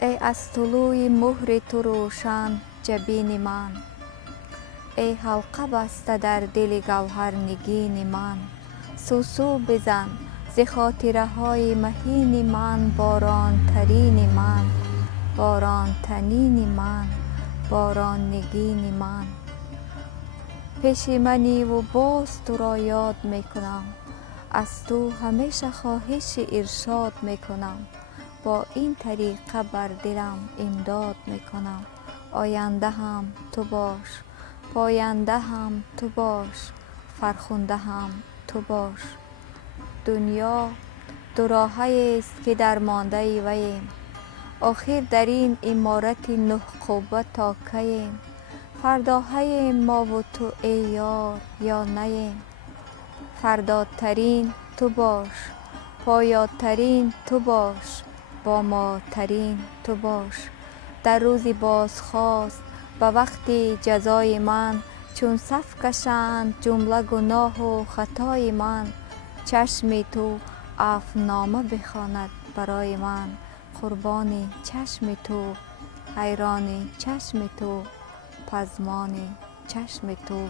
ای از طلوع مهر تو روشن جبین من، ای حلقه بسته در دل گوهر نگین من. سوسو بزن ز خاطره های مهین من، باران ترین من، باران تنین من، باران نگین من. پیش منی و باز تو را یاد می کنم، از تو همیشه خواهش ارشاد می کنم. با این طریقه بر دلم امداد می کنم. آینده هم تو باش، پاینده هم تو باش، فرخنده هم تو باش. دنیا دو راهه است که درمانده وییم، آخر در این عمارت نه قوه تا کییم. فرداهیم ما و تو ای یار یا نییم. فرداترین تو باش، پایاترین تو باش، با ماترین تو باش. در روز بازخواست به وقت جزای من، چون صف کشند جمله گناه و خطای من. چشم تو عفونامه بخواند برای من، قربان چشم تو، حیران چشم تو، پزمان چشم تو.